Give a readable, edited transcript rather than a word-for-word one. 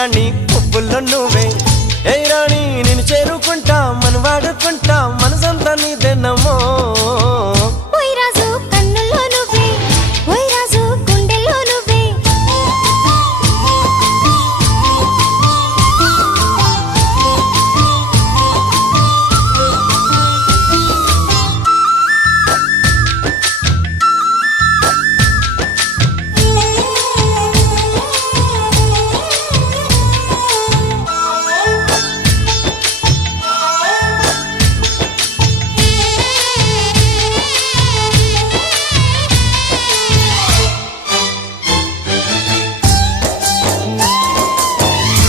రాణి పువ్వుల్లో నువ్వే ఏ రాణి నేను చేరుకుంటా మన వాడుకుంటా మనసంతా నీదేనమ్మో